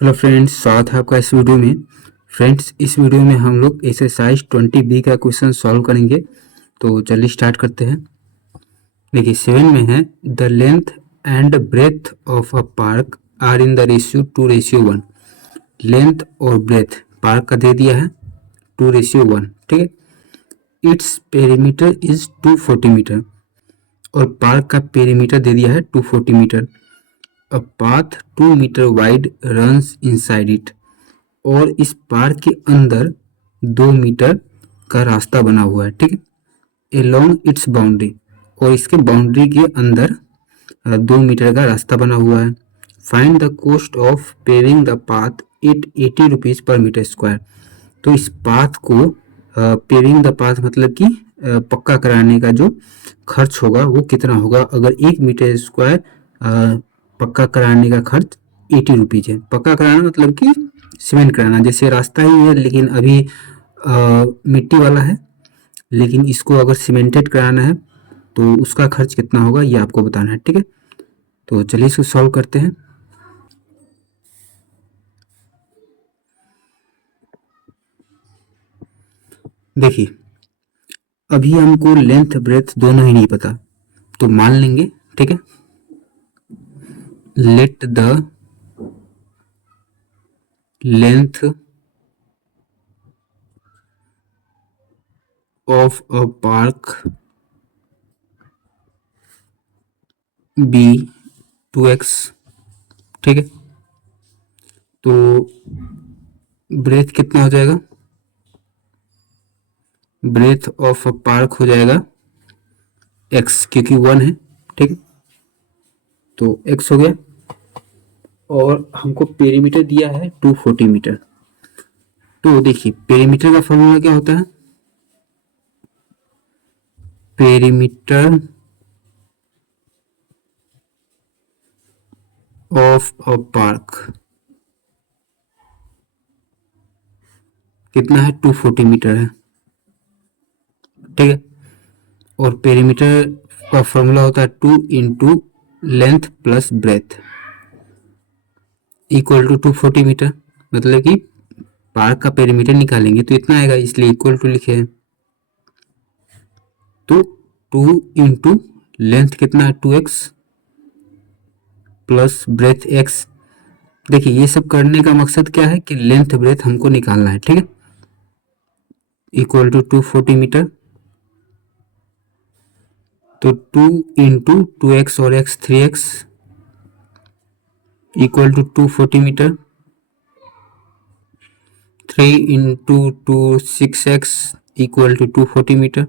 Hello friends, स्वागत है आपका इस वीडियो में। फ्रेंड्स, इस वीडियो में हम लोग एक्सरसाइज 20B का क्वेश्चन सॉल्व करेंगे। तो चलिए स्टार्ट करते हैं। देखिए 7 में है the length and breadth of a park are in the ratio 2:1। Length और ब्रेथ पार्क का दे दिया है 2:1, ठीक है। इट्स पेरीमीटर इज 240 मीटर और पार्क का पेरीमीटर दे दिया है 240 metre. A path 2 metre wide runs inside it और इस पार्क के अंदर 2 मीटर का रास्ता बना हुआ है, ठीक है। अलोंग इट्स बाउंड्री और इसके बाउंड्री के अंदर 2 मीटर का रास्ता बना हुआ है। Find the cost of paving the path at 80 rupees per metre square. तो इस पाथ को पेविंग द पाथ मतलब कि पक्का कराने का जो खर्च होगा वो कितना होगा। अगर 1 मीटर स्क्वायर पक्का कराने का खर्च 80 रुपीज है। पक्का कराना मतलब कि सीमेंट कराना, जैसे रास्ता ही है लेकिन अभी मिट्टी वाला है, लेकिन इसको अगर सीमेंटेड कराना है तो उसका खर्च कितना होगा ये आपको बताना है, ठीक है। तो चलिए इसको सॉल्व करते हैं। देखिए अभी हमको लेंथ ब्रेथ दोनों ही नहीं पता, तो मान लेंगे, ठीक है। Let the length of a park be 2x, ठीक है। तो ब्रेथ कितना हो जाएगा, ब्रेथ ऑफ अ पार्क हो जाएगा x, क्योंकि 1 है, ठीक है। तो x हो गया और हमको पेरीमीटर दिया है 240 मीटर। तो देखिए पेरीमीटर का फॉर्मूला क्या होता है, पेरीमीटर ऑफ अ पार्क कितना है, 240 मीटर है, ठीक है। और पेरीमीटर का फॉर्मूला होता है 2 into length plus breadth equal to 240 metre. मतलब कि पार्क का पेरीमीटर निकालेंगे तो इतना आएगा, इसलिए इक्वल टू लिखे हैं। तो 2 इंटू लेंथ कितना है 2x प्लस ब्रेथ x। देखिए ये सब करने का मकसद क्या है कि लेंथ ब्रेथ हमको निकालना है, ठीक है। Equal to 240 metre. तो 2 इंटू 2x और x 3x equal to 240 metre. 3 into 2 6x equal to 240 metre.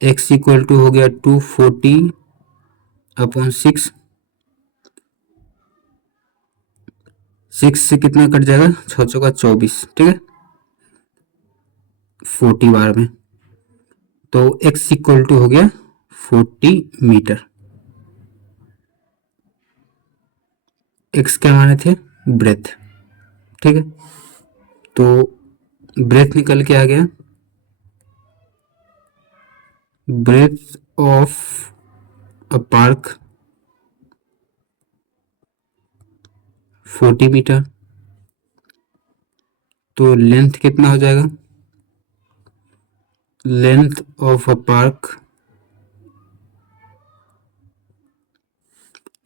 x equal to हो गया 240 अपॉन 6। 6 से कितना कट जाएगा, 6 चौका 24, ठीक है, 40 बार में। तो x इक्वल टू हो गया 40 मीटर। x क्या माने थे, ब्रेथ, ठीक है। तो ब्रेथ निकल के आ गया, breadth of a park 40 metre. तो लेंथ कितना हो जाएगा, length of a park,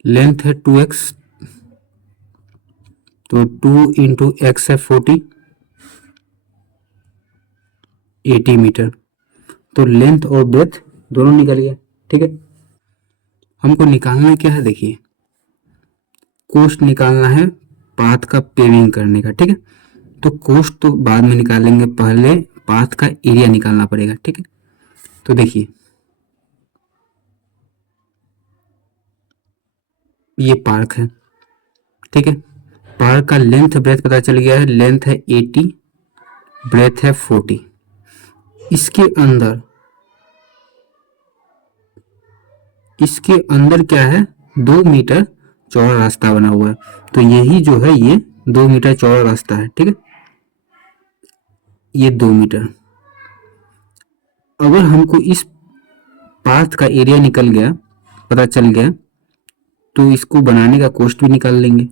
length है 2x, तो 2 इंटू एक्स है 40, 80 मीटर। तो लेंथ और ब्रेथ दोनों निकल गया, ठीक है। हमको निकालना क्या है, देखिए कोस्ट निकालना है पाथ का पेविंग करने का, ठीक है। तो कोस्ट तो बाद में निकालेंगे, पहले पाथ का एरिया निकालना पड़ेगा, ठीक है। तो देखिए ये पार्क है, ठीक है। पार्क का लेंथ ब्रेथ पता चल गया है, लेंथ है 80, ब्रेथ है 40। इसके अंदर क्या है, 2 मीटर चौड़ा रास्ता बना हुआ है। तो यही जो है ये 2 मीटर चौड़ा रास्ता है, ठीक है। ये 2 मीटर। अगर हमको इस पाथ का एरिया निकल गया, पता चल गया, तो इसको बनाने का कॉस्ट भी निकाल लेंगे।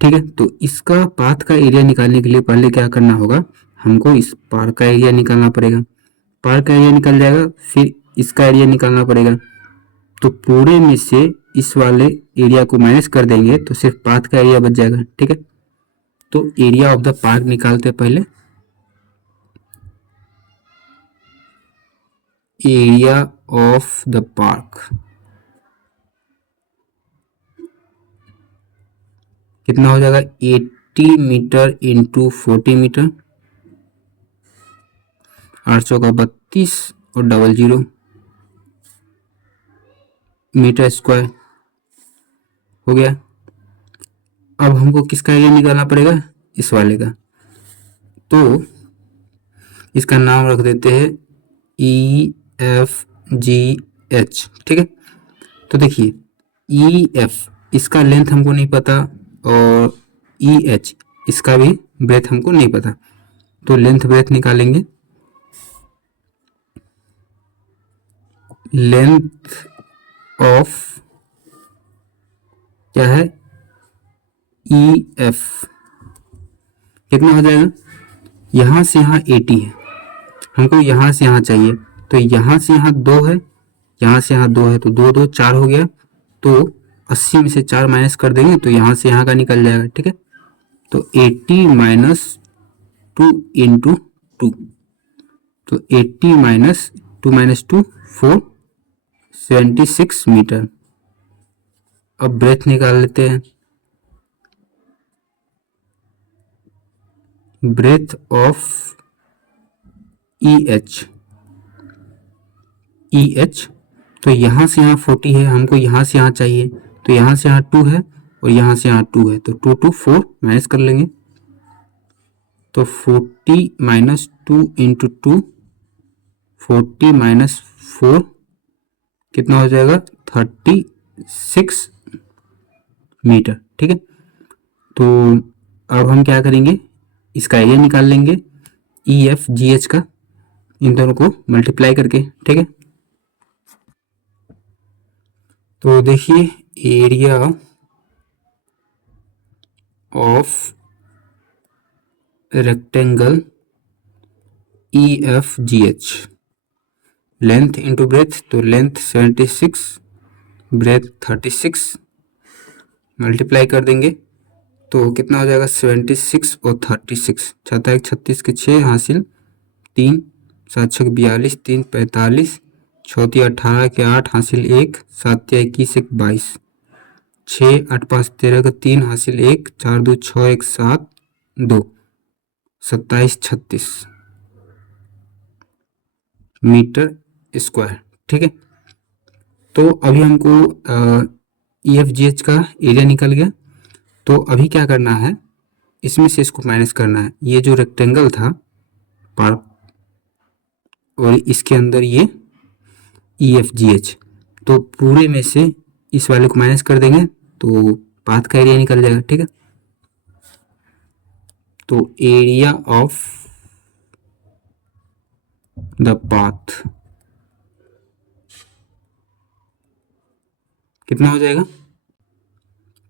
ठीक है। तो इसका पाथ का एरिया निकालने के लिए पहले क्या करना होगा, हमको इस पार का एरिया निकालना पड़ेगा। पार का एरिया निकल जाएगा, फिर इसका एरिया निकालना पड़ेगा। तो पूरे में से इस वाले एरिया को माइनस कर देंगे तो सिर्फ पाथ का एरिया बच जाएगा। ठीक है। तो एरिया ऑफ द पार्क निकालते पहले। एरिया ऑफ द पार्क कितना हो जाएगा, 80 मीटर इंटू 40 मीटर, 800 का 32 और 00 मीटर स्क्वायर हो गया। अब हमको किसका एरिया निकालना पड़ेगा, इस वाले का। तो इसका नाम रख देते हैं EFGH। ठीक है। तो देखिए EF इसका लेंथ हमको नहीं पता और EH इसका भी ब्रेथ हमको नहीं पता। तो लेंथ ब्रेथ निकालेंगे। लेंथ ऑफ क्या है, EF कितना हो जाएगा, यहाँ से यहाँ 80 है, हमको यहाँ से यहाँ चाहिए। तो यहाँ से यहाँ 2 है, यहाँ से यहाँ 2 है, तो 2 2 4 हो गया। तो 80 में से 4 माइनस कर देंगे तो यहाँ से यहाँ का निकल जाएगा। ठीक है। तो 80 माइनस 2 इंटू 2, तो 80 माइनस 2 माइनस 2 4, 76 मीटर। अब ब्रेथ निकाल लेते हैं। ब्रेथ ऑफ EH, तो यहाँ से यहाँ 40 है, हमको यहाँ से यहाँ चाहिए। तो यहाँ से यहाँ 2 है और यहाँ से यहाँ 2 है, तो 2 2 4 माइनस कर लेंगे। तो 40 माइनस 2 इंटू 2, 40 माइनस 4 कितना हो जाएगा, 36 मीटर। ठीक है। तो अब हम क्या करेंगे, इसका एरिया निकाल लेंगे EFGH का, इन दोनों को मल्टीप्लाई करके। ठीक है। तो देखिए area of rectangle EFGH, length into breath, तो लेंथ 76, ब्रेथ 36, मल्टीप्लाई कर देंगे तो कितना हो जाएगा, 76 और 36, 7 36 के 6 हासिल 3, 7 6 42, 3 45, 6 18 के 8 हासिल 1, 7 21 1 22, 6 8 5 13 का 3 हासिल 1, 4 2 6 1 7 2, 27 36 मीटर स्क्वायर। ठीक है। तो अभी हमको EFGH का एरिया निकल गया। तो अभी क्या करना है, इसमें से इसको माइनस करना है। ये जो रेक्टेंगल था पार्क और इसके अंदर ये EFGH, तो पूरे में से इस वाले को माइनस कर देंगे तो पाथ का एरिया निकल जाएगा। ठीक है। तो एरिया ऑफ द पाथ कितना हो जाएगा,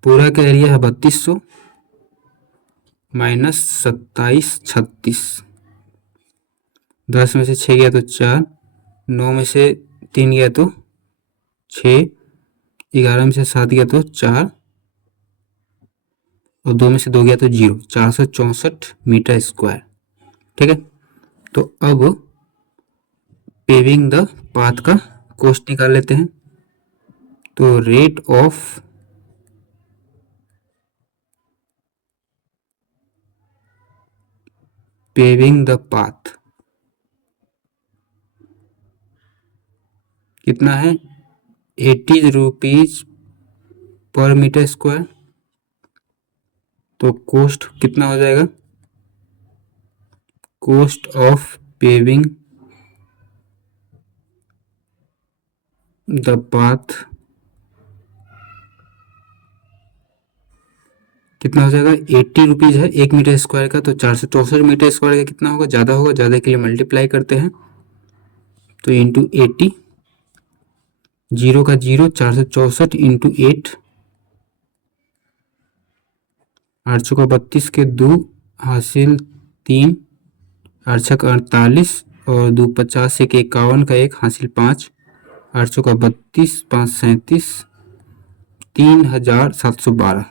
पूरा का एरिया है 3200 माइनस 27 36, 10 में से 6 गया तो 4, 9 में से 3 गया तो 6, 11 में से 7 गया तो 4 और 2 में से 2 गया तो 0, 464 मीटर स्क्वायर। ठीक है। तो अब पेविंग द पाथ का कॉस्ट निकाल लेते हैं। तो rate of paving the path कितना है, 80 रुपीज पर मीटर स्क्वायर। तो कॉस्ट कितना हो जाएगा, cost of paving the path कितना हो जाएगा, 80 रुपीज है 1 मीटर स्क्वायर का। तो 464 मीटर स्क्वायर का कितना होगा, ज़्यादा होगा, ज़्यादा के लिए मल्टीप्लाई करते हैं। तो इंटू 80, 0 का 0, 464 इंटू 8, 8 चौका 32 के 2 हासिल 3, 8 छक्का 48 और 2 50 एक 51 का 1 हासिल 5, 8 चौका 32, 5 37, 3712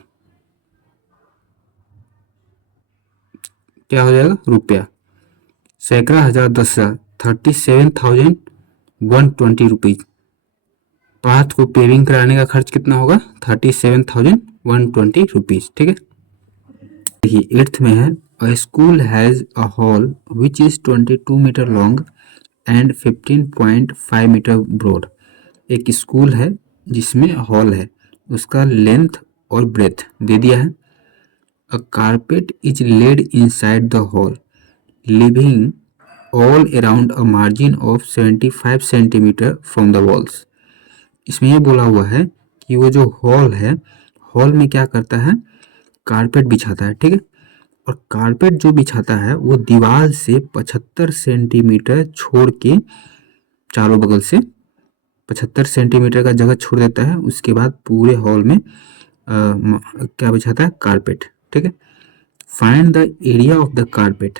क्या हो जाएगा रुपया। सैकड़ा, हजार, 10,000, 37,120 पाथ को पेविंग कराने का खर्च कितना होगा 37,120 ठीक है। देखिए 8th में है a school has a hall which is 22 metre long and 15.5 metre broad. एक स्कूल है जिसमें हॉल है, उसका लेंथ और ब्रेथ दे दिया है। A carpet is laid inside the hall leaving all around a margin of 75 centimetre from the walls. इसमें यह बोला हुआ है कि वो जो हॉल है, हॉल में क्या करता है कारपेट बिछाता है ठीक है। और कारपेट जो बिछाता है वो दीवार से 75 सेंटीमीटर छोड़ के चारों बगल से 75 सेंटीमीटर का जगह छोड़ देता है। उसके बाद पूरे हॉल में क्या बिछाता है कारपेट ठीक है। Find the area of the carpet,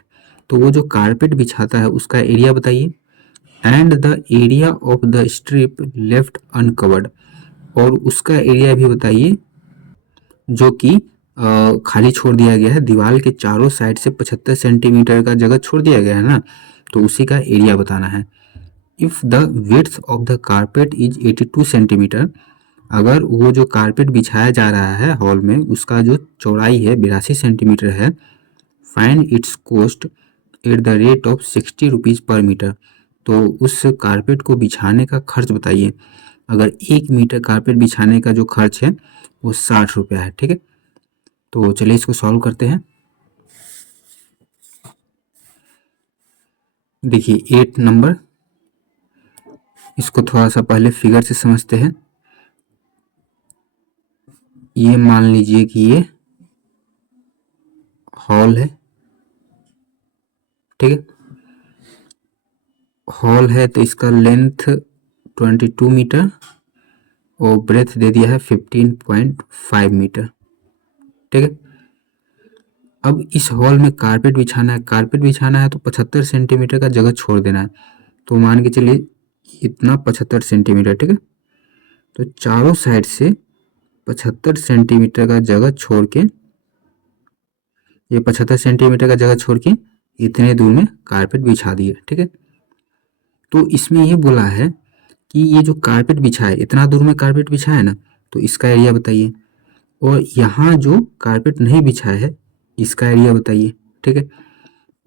तो वो जो कारपेट बिछाता है उसका एरिया बताइए। And the area of the strip left uncovered, और उसका एरिया भी बताइए जो कि खाली छोड़ दिया गया है। दीवार के चारों साइड से 75 सेंटीमीटर का जगह छोड़ दिया गया है ना, तो उसी का एरिया बताना है। If the width of the carpet is 82 centimetre, अगर वो जो कारपेट बिछाया जा रहा है हॉल में उसका जो चौड़ाई है 82 सेंटीमीटर है, find its cost at the rate of 60 rupees per metre, तो उस कारपेट को बिछाने का खर्च बताइए। अगर 1 मीटर कारपेट बिछाने का जो खर्च है वो 60 रुपया है ठीक है। तो चलिए इसको सॉल्व करते हैं। देखिए 8 नंबर, इसको थोड़ा सा पहले फिगर से समझते हैं। ये मान लीजिए कि ये हॉल है ठीक है। हॉल है तो इसका लेंथ 22 मीटर और ब्रेथ दे दिया है 15.5 मीटर ठीक है। अब इस हॉल में कारपेट बिछाना है, कारपेट बिछाना है तो 75 सेंटीमीटर का जगह छोड़ देना है। तो मान के चलिए इतना 75 सेंटीमीटर ठीक है। तो चारों साइड से 75 सेंटीमीटर का जगह छोड़ के, ये 75 सेंटीमीटर का जगह छोड़ के इतने दूर में कारपेट बिछा दिए ठीक है। तो इसमें ये बोला है कि ये जो कारपेट बिछा है, इतना दूर में कारपेट बिछा है ना, तो इसका एरिया बताइए। और यहाँ जो कारपेट नहीं बिछाया है इसका एरिया बताइए ठीक है।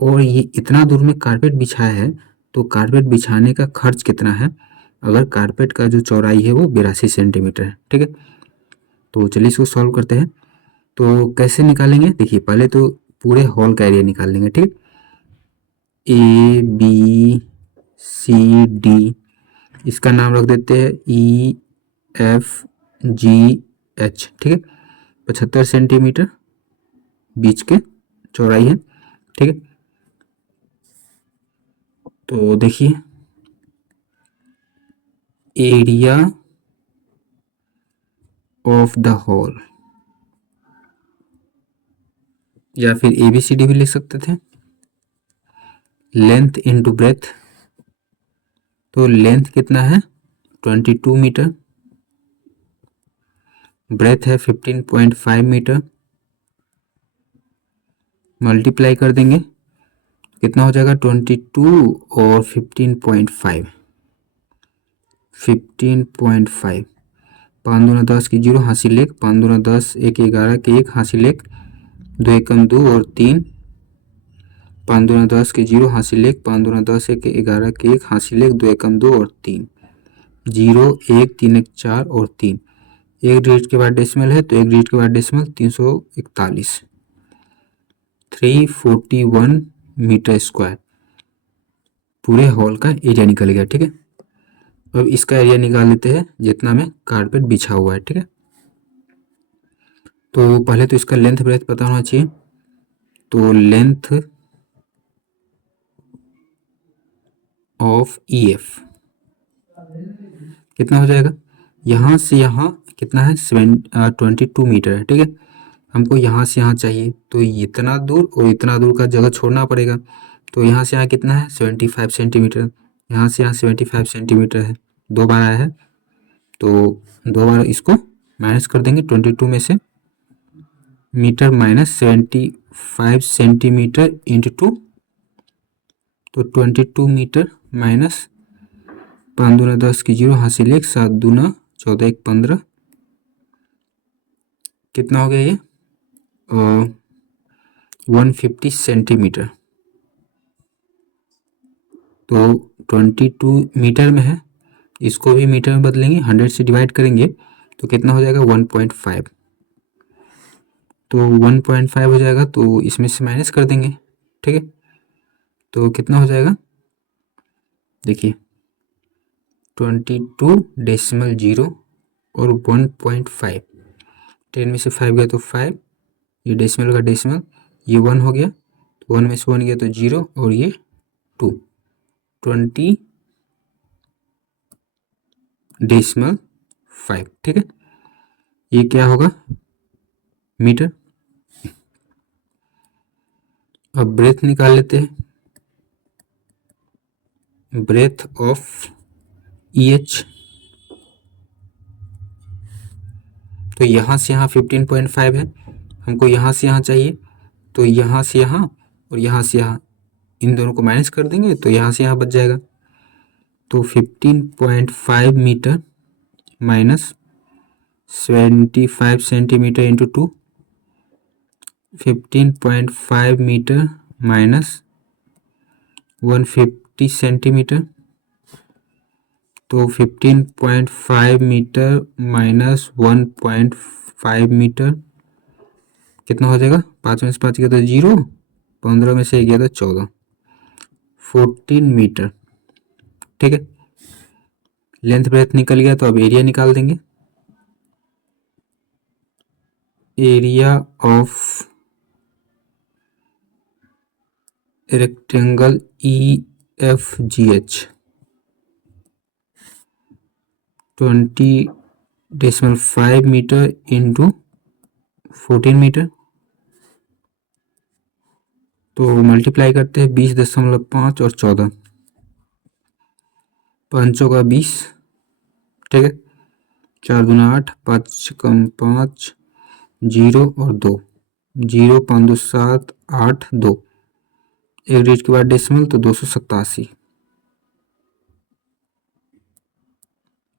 और ये इतना दूर में कारपेट बिछाया है तो कारपेट बिछाने का खर्च कितना है, अगर कारपेट का जो चौड़ाई है वो 82 सेंटीमीटर है ठीक है। तो चलिए इसको सॉल्व करते हैं। तो कैसे निकालेंगे, देखिए पहले तो पूरे हॉल का एरिया निकाल लेंगे ठीक है। ए बी सी डी, इसका नाम रख देते हैं ई एफ जी एच ठीक है। 75 सेंटीमीटर बीच के चौड़ाई है ठीक है। तो देखिए एरिया ऑफ द हॉल, या फिर ABCD भी लिख सकते थे, लेंथ इनटू ब्रेथ। तो लेंथ कितना है 22 मीटर, ब्रेथ है 15.5 मीटर, मल्टीप्लाई कर देंगे कितना हो जाएगा 22 और 15.5, 15.5, 5 दूना 10 की 0 हासिल 1, 5 दूना 10 1 11 के 1 हासिल 1, 2 एकम 2 और 3, 5 दूना 10 के 0 हासिल 1, 5 दूना 10 1 11 के 1 हासिल 1, 2 एकम 2 और 3, 0 1 3 1 4 और 3, एक डिजिट के बाद डेसिमल है तो एक डिजिट के बाद डेसिमल 341, 341 मीटर स्क्वायर पूरे हॉल का एरिया निकल गया ठीक है। अब इसका एरिया निकाल लेते हैं जितना में कारपेट बिछा हुआ है ठीक है। तो पहले तो इसका लेंथ ब्रेथ पता होना चाहिए। तो लेंथ ऑफ EF कितना हो जाएगा, यहाँ से यहाँ कितना है 22 मीटर है ठीक है। हमको यहाँ से यहाँ चाहिए, तो इतना दूर और इतना दूर का जगह छोड़ना पड़ेगा। तो यहाँ से यहाँ कितना है 75 सेंटीमीटर, यहाँ से यहाँ 75 सेंटीमीटर है, 2 बार आया है, तो 2 बार इसको माइनस कर देंगे 22 में से, मीटर माइनस 75 सेंटीमीटर इंटू 2, तो 22 मीटर माइनस 5 दूना 10 की 0, हासिल 1, 7 दूना 14 1 15, कितना हो गया ये 150 सेंटीमीटर। तो 22 मीटर में है, इसको भी मीटर में बदलेंगे, 100 से डिवाइड करेंगे तो कितना हो जाएगा 1.5, तो 1.5 हो जाएगा, तो इसमें से माइनस कर देंगे, ठीक है। तो कितना हो जाएगा, देखिए 22.0 और 1.5, 10 में से 5 गया तो 5, ये डेसिमल का डेसिमल, ये 1 हो गया, तो 1 में से 1 गया तो 0, और ये 2, 20.5, ठीक है। ये क्या होगा मीटर। अब ब्रेथ निकाल लेते हैं, ब्रेथ ऑफ EH, तो यहाँ से यहाँ 15.5 है, हमको यहाँ से यहाँ चाहिए, तो यहाँ से यहाँ और यहाँ से यहाँ, इन दोनों को माइनस कर देंगे तो यहाँ से यहाँ बच जाएगा, तो 15.5 metre minus 75 centimetre into 2, 15.5 metre minus 150 centimetre, तो 15.5 मीटर माइनस 1.5 मीटर कितना हो जाएगा, 5 में से 5 गया तो 0, 15 में से गया तो 14, 14 मीटर, ठीक है। लेंथ ब्रेथ निकल गया, तो अब एरिया निकाल देंगे। Area of rectangle EFGH 20.5 metre into 14 metre, तो मल्टीप्लाई करते हैं 20.5 और 14, 5 का 20, ठीक है, 4 दूना 8, 5 कम 5, 0 और 2, 0 5 2 7 8 2, एक डिजिट के बाद डेसिमल, तो 287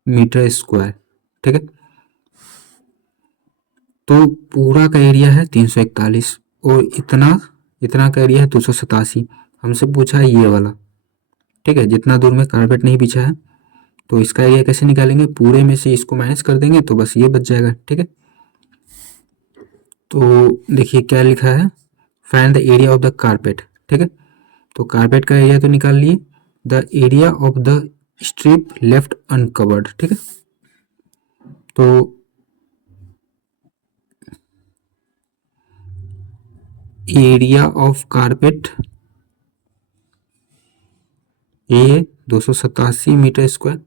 मीटर स्क्वायर, ठीक है। तो पूरा का एरिया है 341 और इतना का एरिया है 287, हमसे पूछा है ये वाला, ठीक है, जितना दूर में कारपेट नहीं बिछा है। तो इसका एरिया कैसे निकालेंगे, पूरे में से इसको माइनस कर देंगे तो बस ये बच जाएगा, ठीक है। तो देखिए क्या लिखा है, find the area of the carpet, ठीक है। तो कारपेट का एरिया तो निकाल लिए, the area of the strip left uncovered, ठीक है। तो एरिया ऑफ कारपेट ये 287 मीटर स्क्वायर,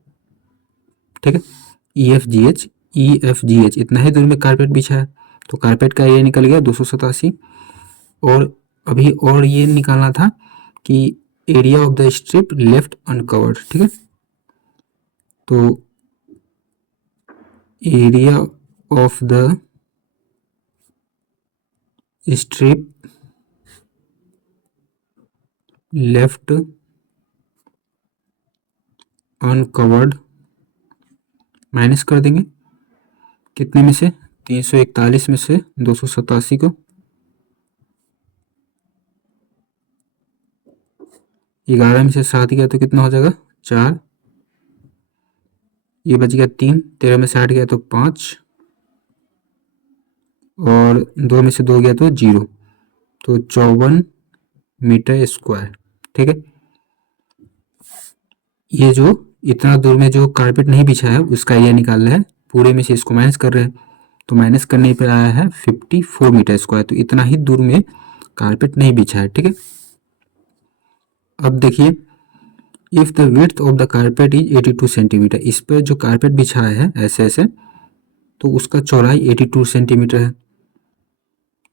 ठीक है। EFGH इतना ही दूर में कारपेट बिछा है, तो कारपेट का एरिया निकल गया 287, और अभी और ये निकालना था कि area of the strip left uncovered, ठीक है। तो area of the strip left uncovered minus कर देंगे, कितने में से 341 में से 287 को, 11 में से 7 गया तो कितना हो जाएगा 4, ये बच गया 3, 13 में से 8 गया तो 5, और 2 में से 2 गया तो 0, तो 54 मीटर स्क्वायर, ठीक है। ये जो इतना दूर में जो कारपेट नहीं बिछा है उसका एरिया निकाल रहा है, पूरे में से इसको माइनस कर रहे हैं, तो माइनस करने पर आया है 54 मीटर स्क्वायर, तो इतना ही दूर में कारपेट नहीं बिछा है, ठीक है। अब देखिए, if the width of the carpet is 82 centimetre, इस पर जो कारपेट बिछाया है ऐसे ऐसे, तो उसका चौड़ाई 82 सेंटीमीटर है,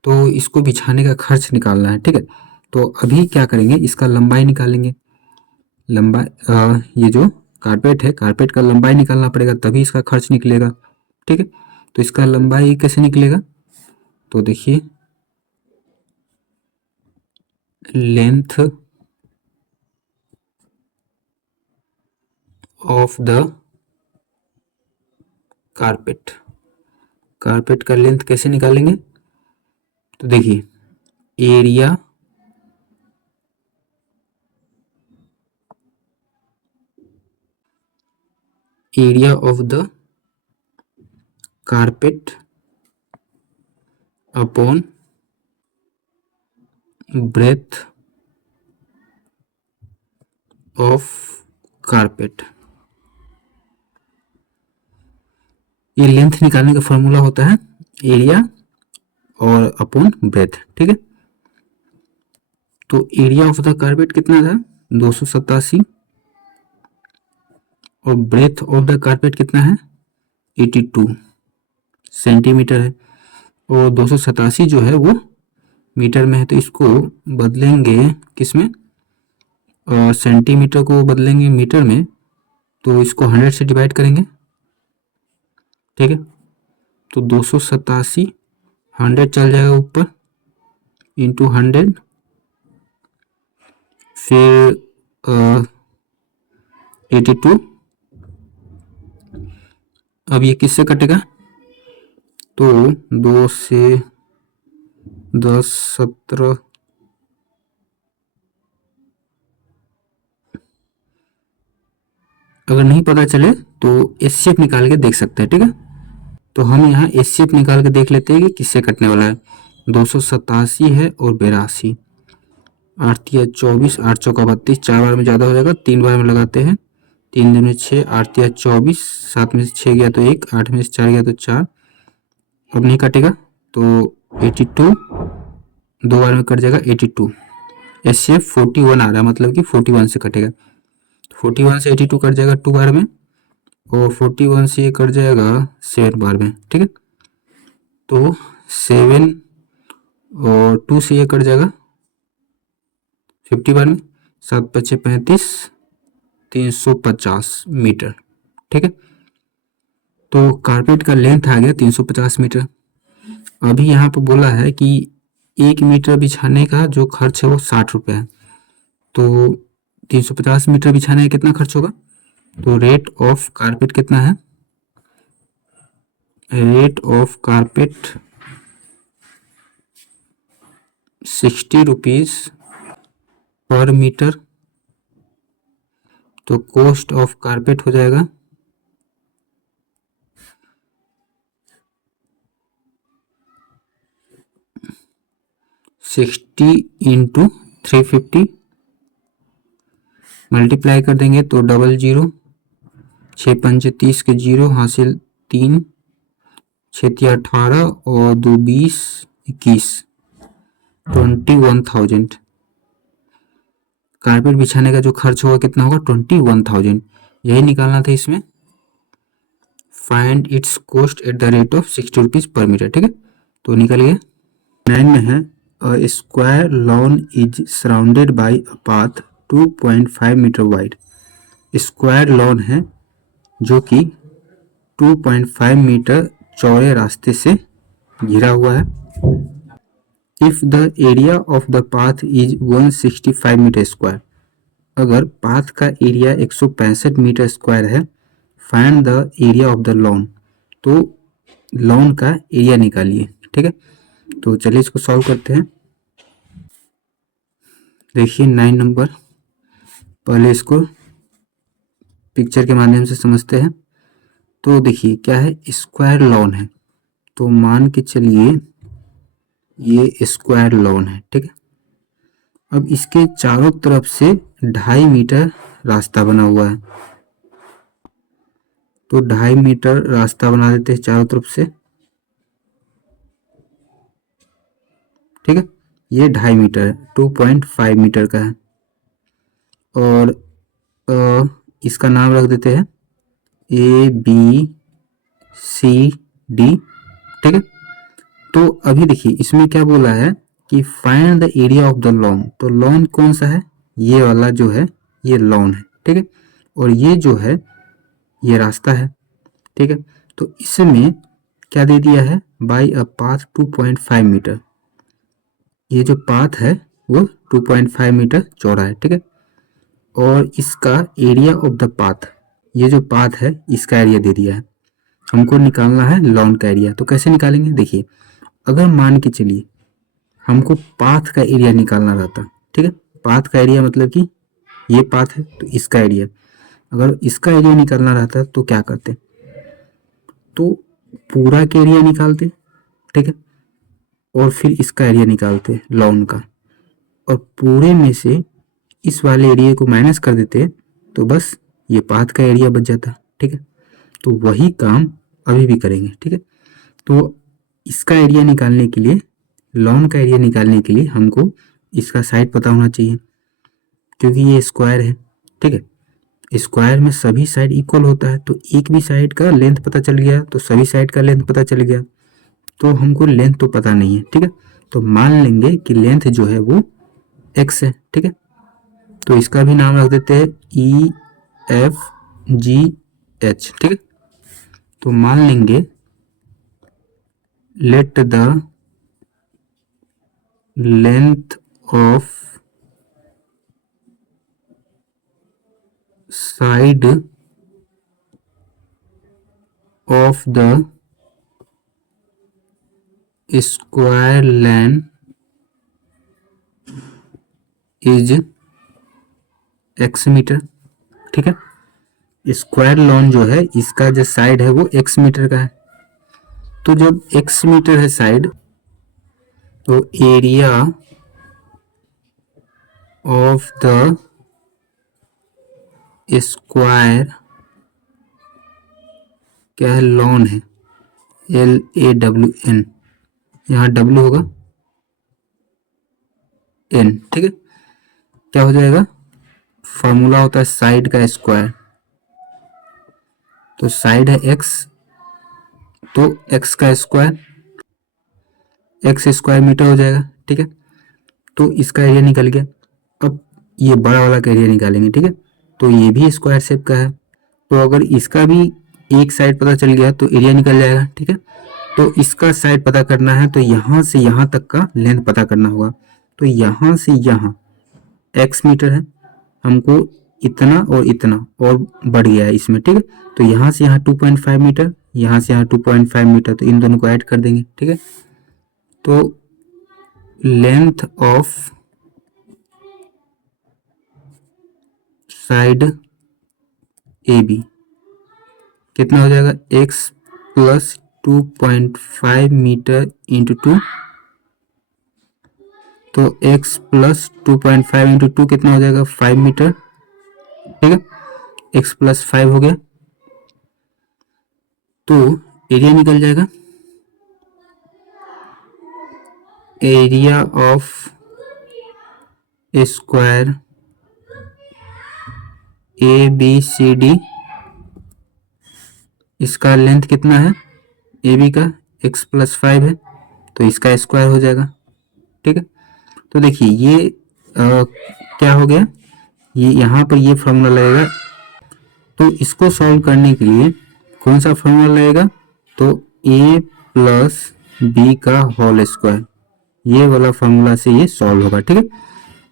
तो इसको बिछाने का खर्च निकालना है, ठीक है। तो अभी क्या करेंगे, इसका लंबाई निकालेंगे। लंबाई ये जो कारपेट है, कारपेट का लंबाई निकालना पड़ेगा, तभी इसका खर्च निकलेगा, ठीक है। तो इसका लंबाई कैसे निकलेगा, तो देखिए length of the carpet, carpet का लेंथ कैसे निकालेंगे, तो देखिए area of the carpet upon breadth of carpet. ये लेंथ निकालने का फॉर्मूला होता है एरिया और अपॉन ब्रेथ, ठीक है। तो एरिया ऑफ द कारपेट कितना था, 287, और ब्रेथ ऑफ द कारपेट कितना है, 82 सेंटीमीटर है, और 287 जो है वो मीटर में है, तो इसको बदलेंगे किस में, सेंटीमीटर को बदलेंगे मीटर में, तो इसको 100 से डिवाइड करेंगे, ठीक है। तो 287 100 चल जाएगा ऊपर, इंटू 100, फिर 82, अब ये किससे कटेगा, तो 2 से 10 17, अगर नहीं पता चले तो एचसीएफ निकाल के देख सकते हैं, ठीक है। तो हम यहाँ एचसीएफ निकाल के देख लेते हैं कि किससे कटने वाला है। 287 है और 82, 8 या 24, 8 चौका 32, 4 बार में ज़्यादा हो जाएगा, 3 बार में लगाते हैं, 3 दिन में 6, 8 या 24, 7 में से 6 गया तो 1, 8 में से 4 गया तो 4, अब नहीं कटेगा, तो 82 2 बार में कट जाएगा 82, एचसीएफ 41 आ रहा है, मतलब कि 41 से कटेगा, 41 से 82 कट जाएगा 2 बार में, और 41 से ये कट जाएगा 7 बार में, ठीक है। तो 7 और 2 से ये कट जाएगा 50 बार में, 7 5 35, 350 मीटर, ठीक है। तो कारपेट का लेंथ आ गया 350 मीटर। अभी यहाँ पर बोला है कि 1 मीटर बिछाने का जो खर्च है वो 60 रुपये है, तो 350 मीटर बिछाने का कितना खर्च होगा, तो रेट ऑफ कारपेट कितना है, rate of carpet 60 rupees per metre, तो कॉस्ट ऑफ कारपेट हो जाएगा 60 इंटू 350, मल्टीप्लाई कर देंगे तो 00, 6 पंचे 30 के 0 हासिल 3, 6 18 और 2 20, 21, 21,000। कारपेट बिछाने का जो खर्च होगा कितना होगा, 21,000, यही निकालना था इसमें। Find its cost at the rate of 60 rupees per metre, ठीक है, तो निकल गया। 9 में है a square lawn is surrounded by a path 2.5 metre wide. Square lawn है जो कि 2.5 मीटर चौड़े रास्ते से घिरा हुआ है। If the area of the path is 165 metre square, अगर पाथ का एरिया 165 मीटर स्क्वायर है, find the area of the lawn, तो लॉन का एरिया निकालिए, ठीक है। तो चलिए इसको सॉल्व करते हैं। देखिए 9 नंबर, पहले इसको पिक्चर के माध्यम से समझते हैं। तो देखिए क्या है, स्क्वायर लॉन है, तो मान के चलिए ये स्क्वायर लॉन है, ठीक है। अब इसके चारों तरफ से 2.5 मीटर रास्ता बना हुआ है, तो 2.5 मीटर रास्ता बना देते हैं चारों तरफ से, ठीक है। ये 2.5 मीटर है, 2.5 मीटर का है, और इसका नाम रख देते हैं A B C D, ठीक है। तो अभी देखिए इसमें क्या बोला है कि find the area of the lawn. तो लॉन कौन सा है, ये वाला जो है ये लॉन है, ठीक है, और ये जो है ये रास्ता है, ठीक है। तो इसमें क्या दे दिया है, बाई अ पाथ 2.5 मीटर, ये जो पाथ है वो 2.5 मीटर चौड़ा है, ठीक है। और इसका एरिया ऑफ द पाथ, ये जो पाथ है इसका एरिया दे दिया है, हमको निकालना है लॉन का एरिया। तो कैसे निकालेंगे, देखिए अगर मान के चलिए हमको पाथ का एरिया निकालना रहता, ठीक है, पाथ का एरिया मतलब कि ये पाथ है तो इसका एरिया, अगर इसका एरिया निकालना रहता तो क्या करते, तो पूरा का एरिया निकालते, ठीक है, और फिर इसका एरिया निकालते लॉन का, और पूरे में से इस वाले एरिया को माइनस कर देते तो बस ये पाथ का एरिया बच जाता, ठीक है। तो वही काम अभी भी करेंगे, ठीक है। तो इसका एरिया निकालने के लिए, लॉन का एरिया निकालने के लिए हमको इसका साइड पता होना चाहिए, क्योंकि ये स्क्वायर है, ठीक है। स्क्वायर में सभी साइड इक्वल होता है, तो एक भी साइड का लेंथ पता चल गया तो सभी साइड का लेंथ पता चल गया। तो हमको लेंथ तो पता नहीं है, ठीक है, तो मान लेंगे कि लेंथ जो है वो x है, ठीक है। तो इसका भी नाम रख देते हैं EFGH, ठीक है। तो मान लेंगे let the length of side of the square lawn is x metre, ठीक है। स्क्वायर लॉन जो है इसका जो साइड है वो x मीटर का है, तो जब x मीटर है साइड, तो एरिया ऑफ द स्क्वायर क्या है, लॉन है, LAWN, यहाँ W होगा N, ठीक है। क्या हो जाएगा, फॉर्मूला होता है साइड का स्क्वायर, तो साइड है x, तो x का स्क्वायर, x स्क्वायर मीटर हो जाएगा, ठीक है। तो इसका एरिया निकल गया। अब ये बड़ा वाला का एरिया निकालेंगे, ठीक है, तो ये भी स्क्वायर शेप का है, तो अगर इसका भी एक साइड पता चल गया तो एरिया निकल जाएगा, ठीक है। तो इसका साइड पता करना है तो यहाँ से यहाँ तक का लेंथ पता करना होगा, तो यहाँ से यहाँ x मीटर है, हमको इतना और बढ़ गया है इसमें, ठीक है। तो यहाँ से यहाँ 2.5 मीटर, यहाँ से यहाँ 2.5 मीटर, तो इन दोनों को ऐड कर देंगे, ठीक है। तो लेंथ ऑफ साइड AB कितना हो जाएगा, x प्लस 2.5 मीटर इंटू 2, तो x प्लस 2.5 इंटू 2 कितना हो जाएगा, 5 मीटर, ठीक है, x प्लस 5 हो गया। तो एरिया निकल जाएगा, एरिया ऑफ स्क्वायर ABCD, इसका लेंथ कितना है AB का, x प्लस 5 है, तो इसका स्क्वायर हो जाएगा, ठीक है। तो देखिए ये क्या हो गया, ये यहाँ पर ये फॉर्मूला लगेगा, तो इसको सॉल्व करने के लिए कौन सा फॉर्मूला लगेगा, तो a प्लस बी का होल स्क्वायर, ये वाला फॉर्मूला से ये सॉल्व होगा, ठीक है।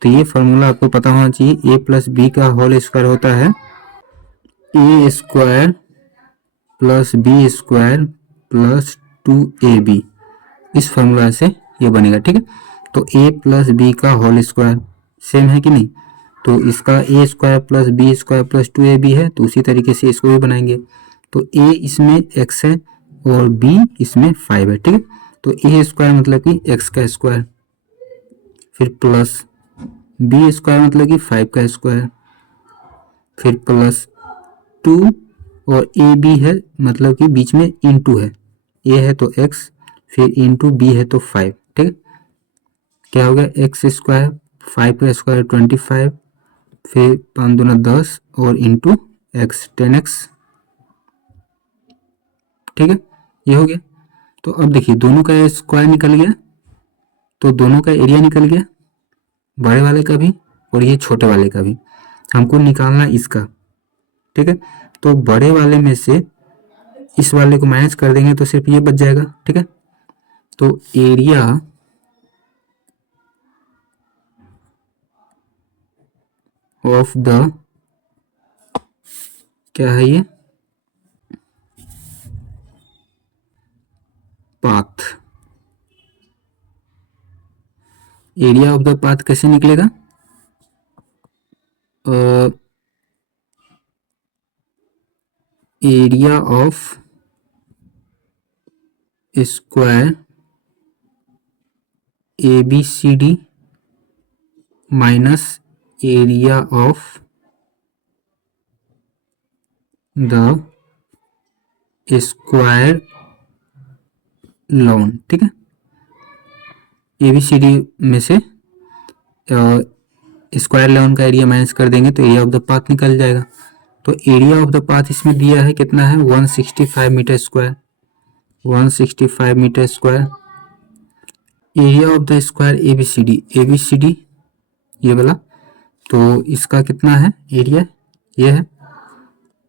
तो ये फॉर्मूला आपको पता होना चाहिए, a प्लस बी का होल स्क्वायर होता है a square plus b square plus 2AB, इस फॉर्मूला से ये बनेगा, ठीक है। तो a प्लस बी का होल स्क्वायर सेम है कि नहीं, तो इसका a square plus b square plus 2AB है, तो उसी तरीके से इसको भी बनाएंगे। तो a इसमें x है और b इसमें 5 है, ठीक है। तो a स्क्वायर मतलब कि x का स्क्वायर, फिर प्लस b स्क्वायर मतलब कि 5 का स्क्वायर, फिर प्लस 2 और ए बी है मतलब कि बीच में इंटू है, ए है तो x, फिर इंटू बी है तो 5, ठीक है। क्या हो गया, एक्स स्क्वायर 5 का स्क्वायर 25, फिर 5 दूना 10 और इंटू x 10x, ठीक है, ये हो गया। तो अब देखिए दोनों का स्क्वायर निकल गया, तो दोनों का एरिया निकल गया, बड़े वाले का भी और ये छोटे वाले का भी। हमको निकालना इसका, ठीक है। तो बड़े वाले में से इस वाले को माइनस कर देंगे तो सिर्फ ये बच जाएगा, ठीक है। तो एरिया ऑफ द, क्या है ये, path. Area of the path कैसे निकलेगा, area of square A B C D minus area of the square lawn, ठीक है। ए बी सी डी में से स्क्वायर लॉन का एरिया माइनस कर देंगे तो एरिया ऑफ द पाथ निकल जाएगा। तो एरिया ऑफ द पाथ इसमें दिया है कितना है, 165 metre square, 165 metre square. Area of the square A B C D ये वाला, तो इसका कितना है एरिया, ये है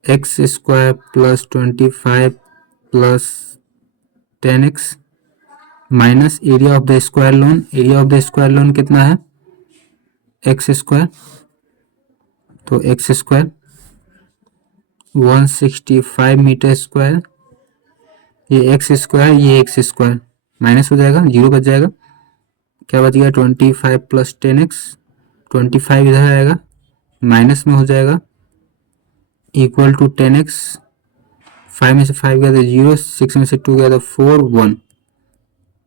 एक्स स्क्वायर प्लस 25 प्लस 10x minus area of the square lawn. Area of the square lawn कितना है, एक्स स्क्वायर, तो एक्स स्क्वायर 165 मीटर स्क्वायर, ये एक्स स्क्वायर ये एक्स स्क्वायर माइनस हो जाएगा, जीरो बच जाएगा, क्या बच गया 25 प्लस 10x, 25 इधर आएगा माइनस में हो जाएगा इक्वल टू 10x, 5 में से 5 गया तो 0, 6 में से 2 गया तो 4, 1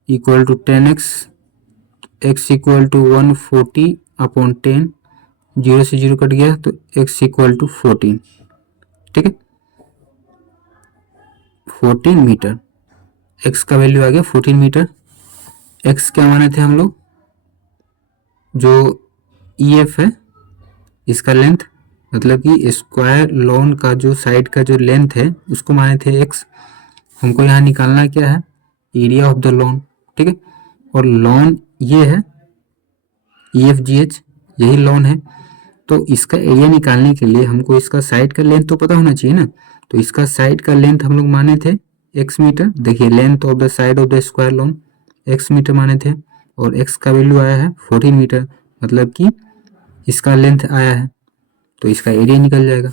equal to 10x, x equal to 140 upon 10, 0 से 0 कट गया तो x इक्वल टू 14, ठीक है, 14 मीटर। x का वैल्यू आ गया 14 मीटर। x क्या माने थे हम लोग, जो EF है इसका लेंथ, मतलब कि स्क्वायर लॉन का जो साइड का जो लेंथ है उसको माने थे x। हमको यहाँ निकालना क्या है, एरिया ऑफ द लॉन, ठीक है। और लॉन ये है EFGH, यही लॉन है। तो इसका एरिया निकालने के लिए हमको इसका साइड का लेंथ तो पता होना चाहिए ना। तो इसका साइड का लेंथ हम लोग माने थे x मीटर। देखिए length of the side of the square lawn x metre माने थे और x का वैल्यू आया है 14 मीटर, मतलब कि इसका लेंथ आया है तो इसका एरिया निकल जाएगा।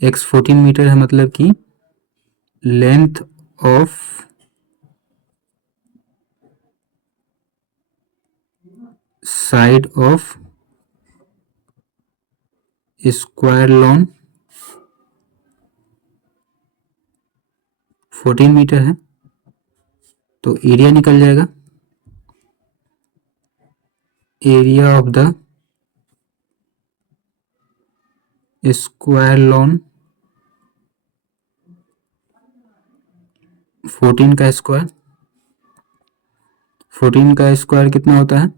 x 14 मीटर है, मतलब कि length of side of square lawn 14 metre है, तो एरिया निकल जाएगा, area of the square lawn 14 का स्क्वायर, 14 का स्क्वायर कितना होता है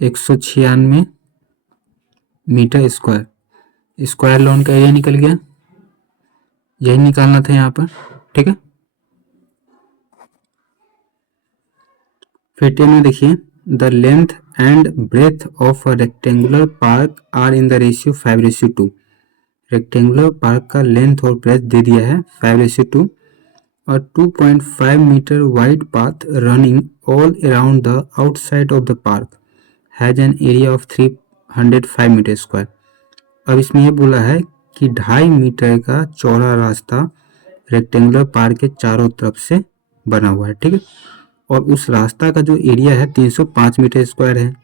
196 मीटर स्क्वायर। स्क्वायर लॉन का एरिया निकल गया, यही निकालना था यहाँ पर, ठीक है। फिर 10 में देखिए, the length and breadth of a rectangular park are in the ratio 5:2। Rectangular park का लेंथ और ब्रेथ दे दिया है 5:2 और 2.5 metre wide path running all around the outside of the park has an area of 305 metre square. अब इसमें यह बोला है कि 2.5 मीटर का चौड़ा रास्ता रेक्टेंगुलर पार्क के चारों तरफ से बना हुआ है, ठीक है। और उस रास्ता का जो एरिया है 305 मीटर स्क्वायर है।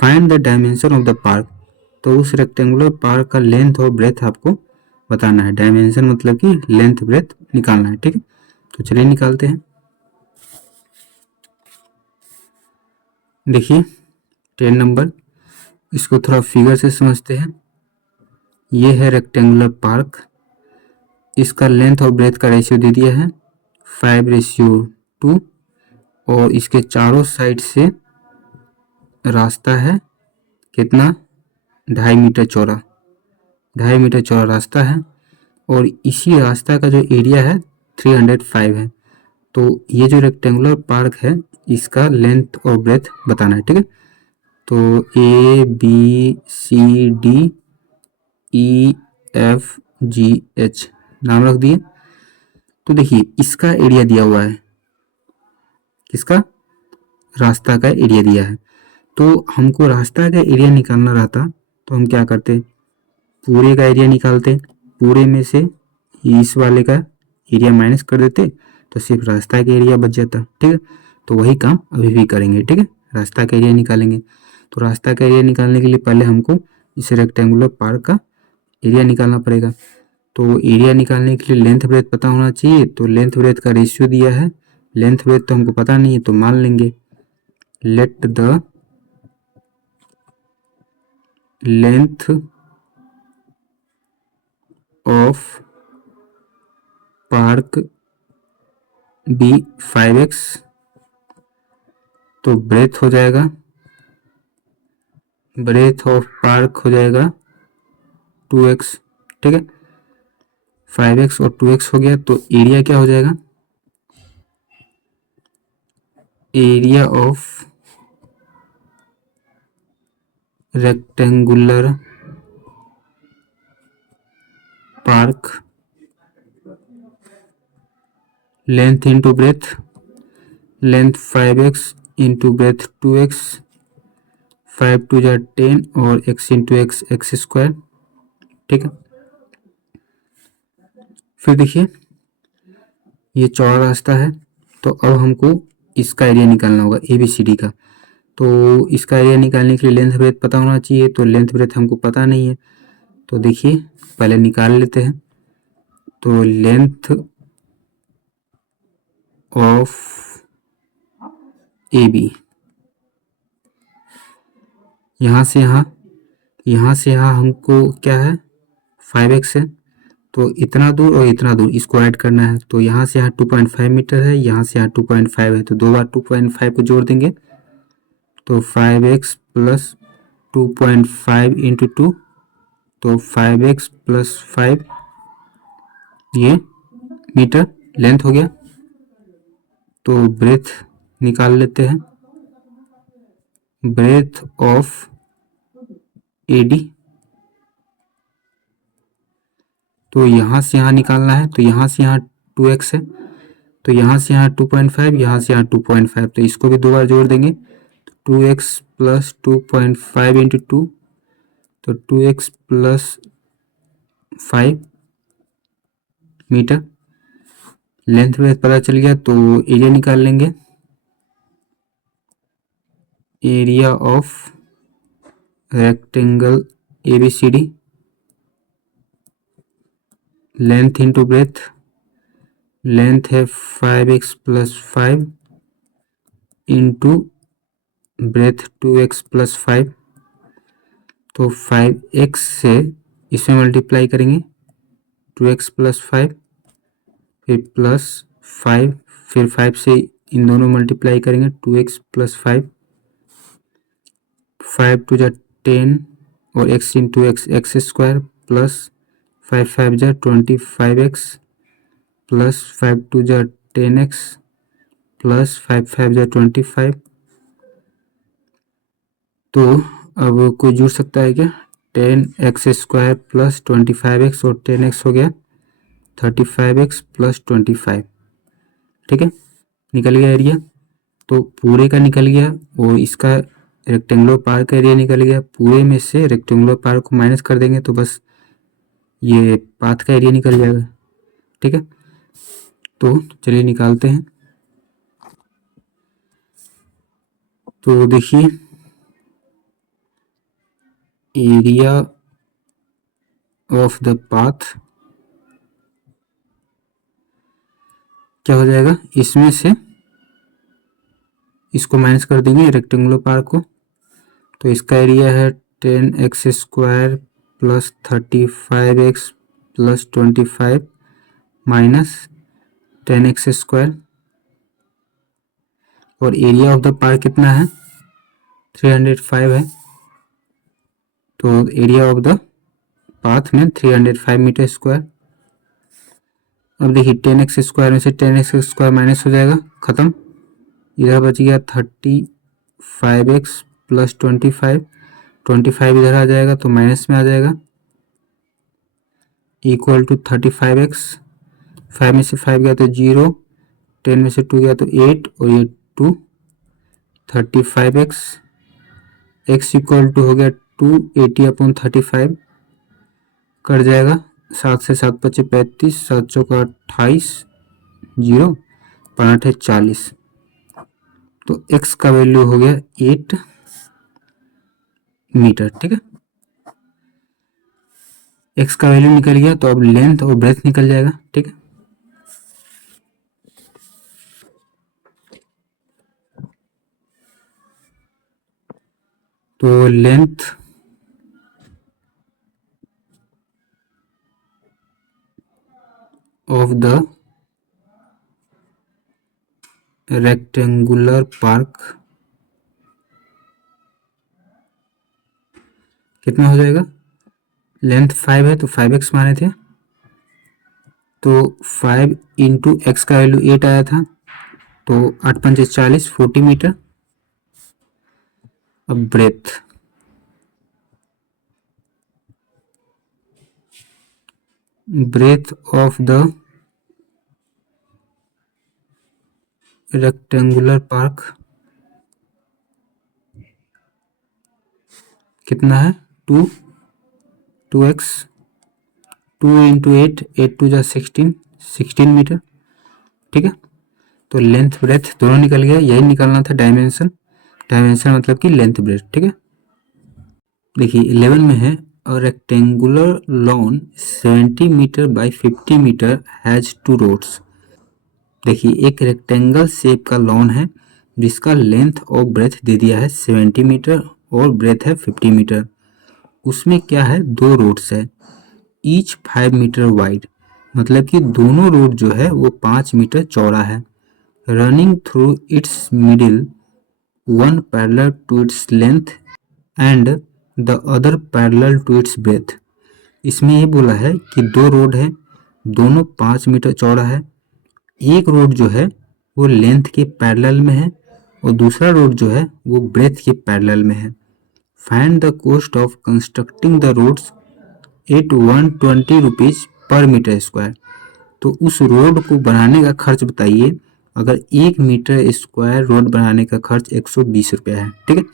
Find the dimension of the park, तो उस रेक्टेंगुलर पार्क का लेंथ और ब्रेथ आपको बताना है। डायमेंशन मतलब कि लेंथ ब्रेथ निकालना है, ठीक है। तो चलिए निकालते हैं। देखिए 10 नंबर, इसको थोड़ा फिगर से समझते हैं। ये है रेक्टेंगुलर पार्क, इसका लेंथ और ब्रेथ का रेशियो दे दिया है 5:2 और इसके चारों साइड से रास्ता है कितना 2.5 मीटर चौड़ा, 2.5 मीटर चौड़ा रास्ता है और इसी रास्ता का जो एरिया है 305 है। तो ये जो रेक्टेंगुलर पार्क है इसका लेंथ और ब्रेथ बताना है, ठीक है। तो A B C D E F G H नाम रख दिए। तो देखिए इसका एरिया दिया हुआ है, किसका, रास्ता का एरिया दिया है। तो हमको रास्ता का एरिया निकालना रहता तो हम क्या करते, पूरे का एरिया निकालते, पूरे में से इस वाले का एरिया माइनस कर देते तो सिर्फ रास्ता का एरिया बच जाता, ठीक है। तो वही काम अभी भी करेंगे, ठीक है। रास्ता का एरिया निकालेंगे। तो रास्ता का एरिया निकालने के लिए पहले हमको इस रेक्टेंगुलर पार्क का एरिया निकालना पड़ेगा। तो एरिया निकालने के लिए लेंथ ब्रेथ पता होना चाहिए। तो लेंथ ब्रेथ का रेशियो दिया है, लेंथ ब्रेथ तो हमको पता नहीं है, तो मान लेंगे let the length of park be 5x, तो ब्रेथ हो जाएगा, ब्रेथ ऑफ पार्क हो जाएगा 2x, ठीक है। 5x और 2x हो गया, तो एरिया क्या हो जाएगा, area of rectangular park length into breadth, length 5x into breadth 2x, 5 टू जा 10 और x इंटू एक्स स्क्वायर, ठीक है। फिर देखिए ये चौड़ा रास्ता है, तो अब हमको इसका एरिया निकालना होगा ए बी सी डी का। तो इसका एरिया निकालने के लिए लेंथ ब्रेथ पता होना चाहिए। तो लेंथ ब्रेथ हमको पता नहीं है, तो देखिए पहले निकाल लेते हैं। तो लेंथ ऑफ ए बी, यहाँ से यहाँ हमको क्या है 5x है, तो इतना दूर और इतना दूर इसको ऐड करना है। तो यहाँ से यहाँ 2.5 मीटर है, यहाँ से यहाँ 2.5 है, तो दो बार 2.5 को जोड़ देंगे तो 5x प्लस 2.5 इंटू 2, तो 5x प्लस 5 ये मीटर लेंथ हो गया। तो ब्रेथ निकाल लेते हैं, ब्रेथ ऑफ एडी, तो यहाँ से यहाँ निकालना है। तो यहाँ से यहाँ 2x है, तो यहाँ से यहाँ 2.5, यहाँ से यहाँ 2.5, तो इसको भी दो बार जोड़ देंगे 2x प्लस 2.5 इंटू 2, तो 2x plus 5 metre length breadth पता चल गया। तो एरिया निकाल लेंगे, area of rectangle A B C D, length into breadth, length है 5x plus 5 into breadth 2x plus 5, तो 5x से इसमें मल्टीप्लाई करेंगे 2x प्लस 5, फिर प्लस 5, फिर 5 से इन दोनों मल्टीप्लाई करेंगे 2x प्लस 5, 5 टू जा 10 और x into x square plus 5 5 जा 25x प्लस 5 टू जा 10x प्लस 5 5 जा 25। तो अब कोई जुड़ सकता है क्या, 10x स्क्वायर प्लस 25x और 10x हो गया 35x प्लस 25, ठीक है। निकल गया एरिया, तो पूरे का निकल गया और इसका रेक्टेंगुलर पार्क का एरिया निकल गया। पूरे में से रेक्टेंगुलर पार्क को माइनस कर देंगे तो बस ये पाथ का एरिया निकल जाएगा, ठीक है। तो चलिए निकालते हैं। तो देखिए एरिया ऑफ द पाथ क्या हो जाएगा, इसमें से इसको माइनस कर देंगे रेक्टेंगुलर पार्क को, तो इसका एरिया है 10x square plus 35x plus 25 minus 10x square, और एरिया ऑफ द पार्क कितना है 305 है। तो एरिया ऑफ द पाथ में 305 मीटर स्क्वायर। अब देखिए 10x² में से 10x² माइनस हो जाएगा, ख़त्म। इधर बच गया 35x प्लस 25 इधर आ जाएगा तो माइनस में आ जाएगा, इक्वल टू 35x। 5 में से 5 गया तो 0, 10 में से 2 गया तो 8 और ये 2, 35x x इक्वल टू हो गया 280/35, कट जाएगा। 7 से 7 बचे 35, 7 चौका 28, 0 5 40, तो x का वैल्यू हो गया 8 मीटर। ठीक है, x का वैल्यू निकल गया तो अब लेंथ और ब्रेथ निकल जाएगा। ठीक है, तो length of the rectangular park कितना हो जाएगा? लेंथ 5 है तो 5x माने थे, तो 5 इंटू एक्स का वैल्यू 8 आया था, तो 8 पंचे 40, 40 मीटर। अब breadth of the rectangular park कितना है? 2x, 2 इंटू 8, 8 2 जा 16 मीटर। ठीक है, तो लेंथ ब्रेथ दोनों निकल गया, यही निकालना था डायमेंशन। डायमेंशन मतलब कि लेंथ ब्रेथ। ठीक है, देखिए 11 में है, a rectangular lawn 70 metre by 50 metre has 2 roads. देखिए एक रेक्टेंगल शेप का लॉन है जिसका लेंथ और ब्रेथ दे दिया है 70 मीटर और ब्रेथ है 50 मीटर। उसमें क्या है? 2 रोड्स है, ईच 5 मीटर वाइड, मतलब कि दोनों रोड जो है वो 5 मीटर चौड़ा है। Running through its middle, one parallel to its length and the other parallel to its breadth. इसमें ये बोला है कि 2 रोड है, दोनों 5 मीटर चौड़ा है। एक रोड जो है वो लेंथ के पैरेलल में है और दूसरा रोड जो है वो ब्रेथ के पैरेलल में है। Find the cost of constructing the roads at 120 rupees per metre square. तो उस रोड को बनाने का खर्च बताइए, अगर 1 मीटर स्क्वायर रोड बनाने का खर्च 120 रुपया है। ठीक है,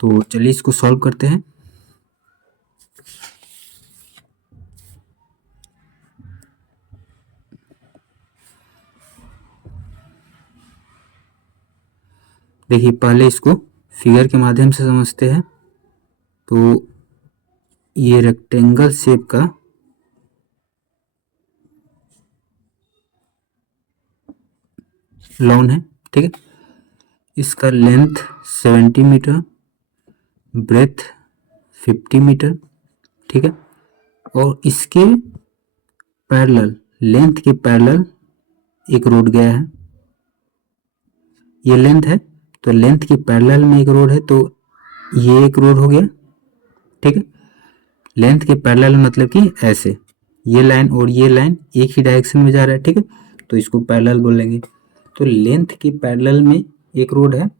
तो चलिए इसको सॉल्व करते हैं। देखिए पहले इसको फिगर के माध्यम से समझते हैं। तो ये रेक्टेंगल शेप का लॉन है। ठीक है, इसका लेंथ 70 मीटर, ब्रेथ 50 मीटर। ठीक है, और इसके पैरेलल, लेंथ के पैरेलल एक रोड गया है। ये लेंथ है तो लेंथ के पैरेलल में एक रोड है, तो ये एक रोड हो गया। ठीक है, लेंथ के पैरेलल मतलब कि ऐसे ये लाइन और ये लाइन एक ही डायरेक्शन में जा रहा है। ठीक है, तो इसको पैरेलल बोलेंगे। तो लेंथ के पैरेलल में एक रोड है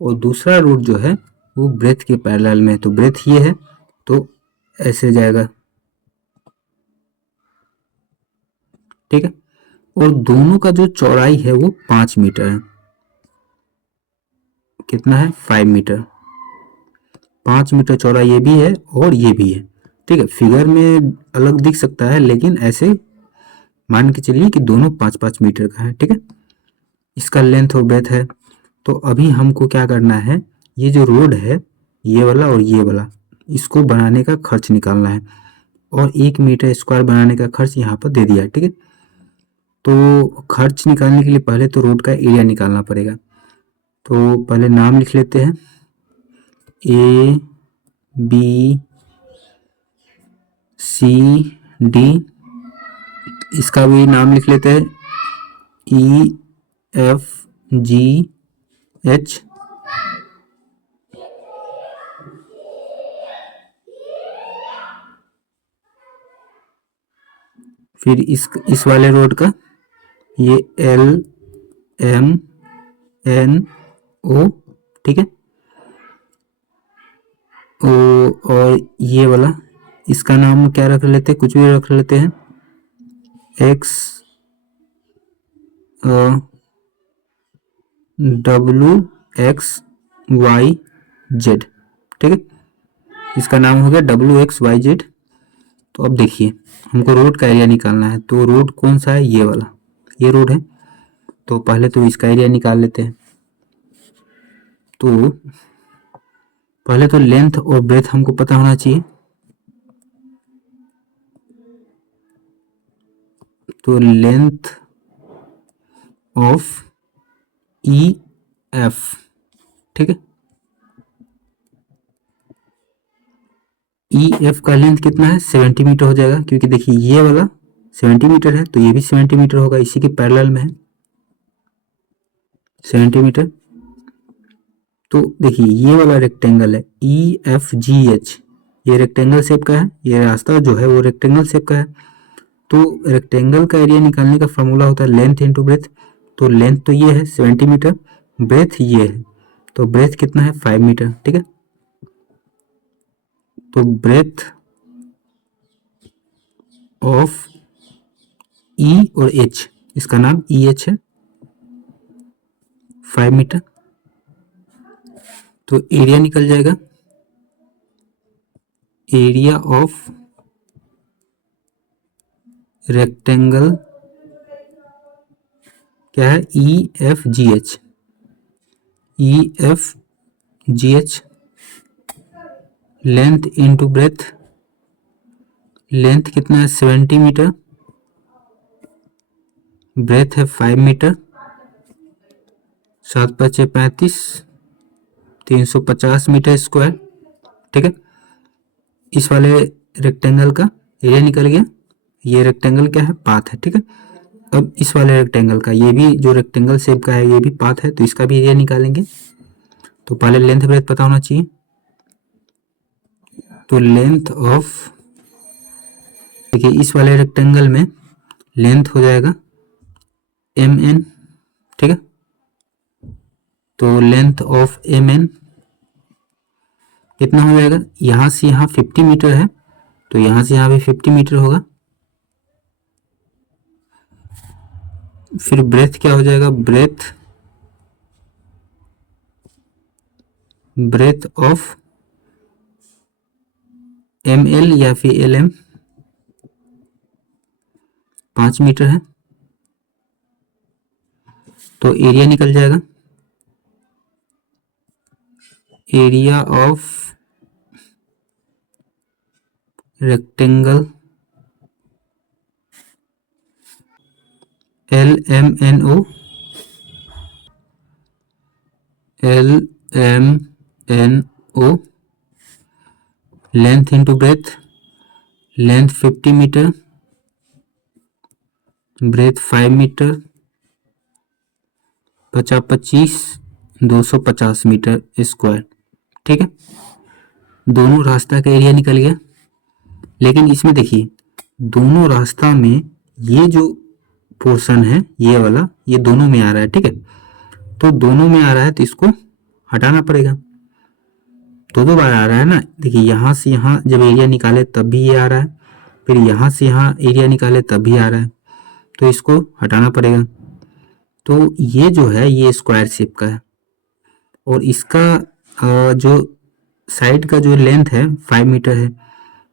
और दूसरा रोड जो है वो ब्रेथ के पैरेलल में है, तो ब्रेथ ये है तो ऐसे जाएगा। ठीक है, और दोनों का जो चौड़ाई है वो 5 मीटर है। कितना है? 5 मीटर। 5 मीटर चौड़ा ये भी है और ये भी है। ठीक है, फिगर में अलग दिख सकता है लेकिन ऐसे मान के चलिए कि दोनों 5-5 मीटर का है। ठीक है, इसका लेंथ और ब्रेथ है। तो अभी हमको क्या करना है, ये जो रोड है ये वाला और ये वाला, इसको बनाने का खर्च निकालना है और 1 मीटर स्क्वायर बनाने का खर्च यहाँ पर दे दिया है। ठीक है, तो खर्च निकालने के लिए पहले तो रोड का एरिया निकालना पड़ेगा। तो पहले नाम लिख लेते हैं, ए बी सी डी, इसका भी नाम लिख लेते हैं, ई एफ जी एच। फिर इस वाले रोड का ये LMNO, ठीक है। और ये वाला इसका नाम क्या रख लेते हैं, कुछ भी रख लेते हैं, WXYZ, ठीक है। इसका नाम हो गया WXYZ। तो अब देखिए हमको रोड का एरिया निकालना है, तो रोड कौन सा है, ये वाला, ये रोड है। तो पहले तो इसका एरिया निकाल लेते हैं। तो पहले तो लेंथ और ब्रेथ हमको पता होना चाहिए। तो लेंथ ऑफ EF, ठीक है। EF का लेंथ कितना है, 70 मीटर हो जाएगा, क्योंकि देखिए ये वाला 70 मीटर है तो ये भी 70 मीटर होगा, इसी के पैरेलल में है 70 मीटर। तो देखिए ये वाला रेक्टेंगल है EFGH, ये रेक्टेंगल शेप का है, ये रास्ता जो है वो रेक्टेंगल शेप का है। तो रेक्टेंगल का एरिया निकालने का फॉर्मूला होता है लेंथ इनटू ब्रेथ। तो लेंथ तो ये है 70 मीटर, ब्रेथ ये है, तो ब्रेथ कितना है 5 मीटर, ठीक है। तो ब्रेथ ऑफ E और H, इसका नाम EH है, 5 मीटर। तो एरिया निकल जाएगा, एरिया ऑफ रेक्टेंगल क्या है, EFGH, EFGH length into breadth, length कितना है 70 मीटर, ब्रेथ है 5 मीटर, 7 5 35, 350 मीटर स्क्वायर, ठीक है। इस वाले रेक्टेंगल का एरिया निकल गया, ये रेक्टेंगल क्या है, पाथ है, ठीक है। अब इस वाले रेक्टेंगल का, ये भी जो रेक्टेंगल शेप का है ये भी पाथ है, तो इसका भी एरिया निकालेंगे। तो पहले लेंथ ब्रेथ पता होना चाहिए। तो लेंथ ऑफ, देखिए इस वाले रेक्टेंगल में लेंथ हो जाएगा MN, ठीक है। तो लेंथ ऑफ MN कितना हो जाएगा, यहाँ से यहाँ 50 मीटर है, तो यहाँ से यहाँ भी 50 मीटर होगा। फिर ब्रेथ क्या हो जाएगा, ब्रेथ ऑफ ML या फिर LM 5 मीटर है, तो एरिया निकल जाएगा, area of rectangle LMNO, length into breadth, length 50 metre, breadth 5 metre, 50 25 250 metre square, ठीक है। दोनों रास्ता का एरिया निकल गया। लेकिन इसमें देखिए दोनों रास्ता में ये जो पोर्शन है ये वाला, ये दोनों में आ रहा है, ठीक है। तो दोनों में आ रहा है तो इसको हटाना पड़ेगा, दो बार आ रहा है ना। देखिए यहाँ से यहाँ जब एरिया निकाले तब भी ये आ रहा है, फिर यहाँ से यहाँ एरिया निकाले तब भी आ रहा है, तो इसको हटाना पड़ेगा। तो ये जो है ये स्क्वायर शेप का है, और इसका जो साइड का जो लेंथ है 5 मीटर है,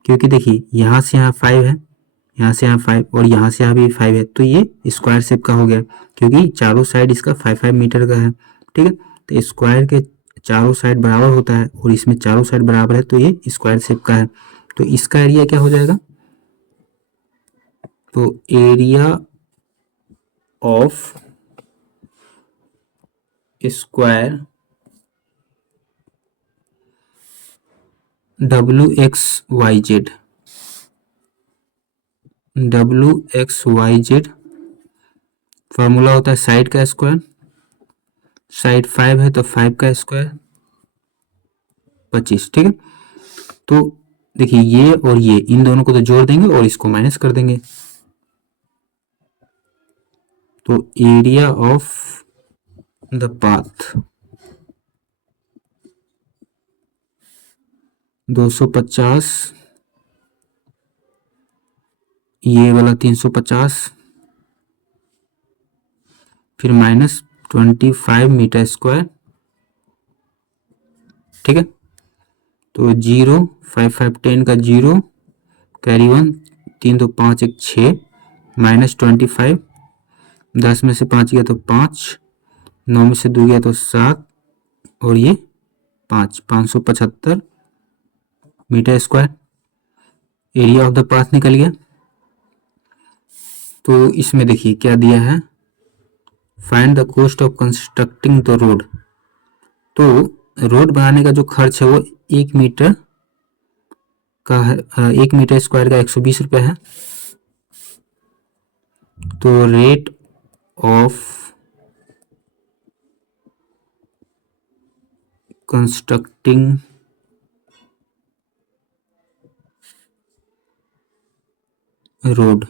क्योंकि देखिए यहाँ से यहाँ 5 है, यहाँ से यहाँ 5 और यहाँ से यहाँ भी 5 है, तो ये स्क्वायर शेप का हो गया, क्योंकि चारों साइड इसका 5 मीटर का है, ठीक है। तो स्क्वायर के चारों साइड बराबर होता है और इसमें चारों साइड बराबर है, तो ये स्क्वायर शेप का है। तो इसका एरिया क्या हो जाएगा, तो area of square WXYZ formula होता है साइड का स्क्वायर, साइड 5 है तो 5 का स्क्वायर 25, ठीक है। तो देखिए ये और ये इन दोनों को तो जोड़ देंगे और इसको माइनस कर देंगे, तो एरिया ऑफ द पाथ 250, ये वाला 350, फिर -25 मीटर स्क्वायर। ठीक है, तो 0, 5 5 10 का 0, कैरी 1, 3 2 5 1 6, -25, 10 में से 5 गया तो 5, 9 में से 2 गया तो 7, और ये 575 metre square area of the path निकल गया। तो इसमें देखिए क्या दिया है, find the cost of constructing the road. तो रोड बनाने का जो खर्च है वो 1 मीटर का है, 1 मीटर स्क्वायर का 120 रुपये है। तो रेट ऑफ कंस्ट्रक्टिंग रोड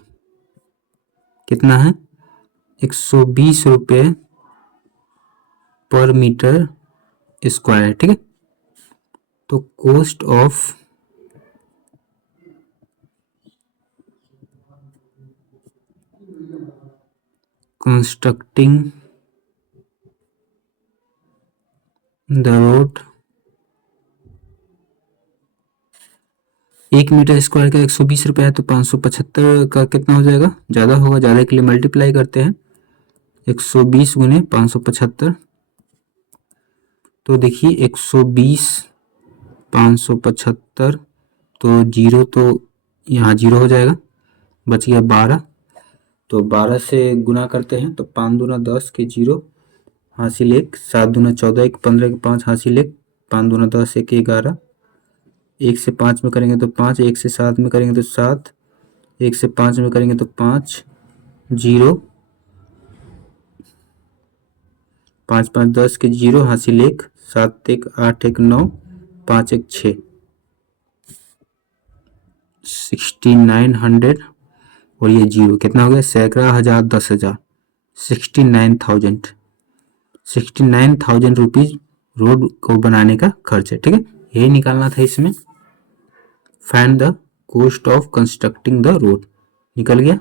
कितना है, 120 रुपये पर मीटर स्क्वायर। ठीक है, तो cost of constructing the road 1 metre square का 120 रुपये है, तो 575 का कितना हो जाएगा, ज़्यादा होगा, ज़्यादा के लिए मल्टीप्लाई करते हैं 120 गुने 575। तो देखिए 120 575, तो जीरो तो यहाँ जीरो हो जाएगा, बच गया 12। तो 12 से गुना करते हैं तो 5 दूना 10 के 0 हासिल 1, 7 दूना 14 1 15 के 5 हासिल 1, 5 दूना 10 1 11, 1 से 5 में करेंगे तो 5, 1 से 7 में करेंगे तो 7, 1 से 5 में करेंगे तो 5, 0, 5 5 10 के 0 हासिल 1, 7 1 8 1 9, 5 1 6, 6900, और ये 0 कितना हो गया, सैकड़ा, हजार, 10,000, 69,000, 69,000 रुपीज रोड को बनाने का खर्च है। ठीक है, यही निकालना था इसमें, find the cost of constructing the road, निकल गया।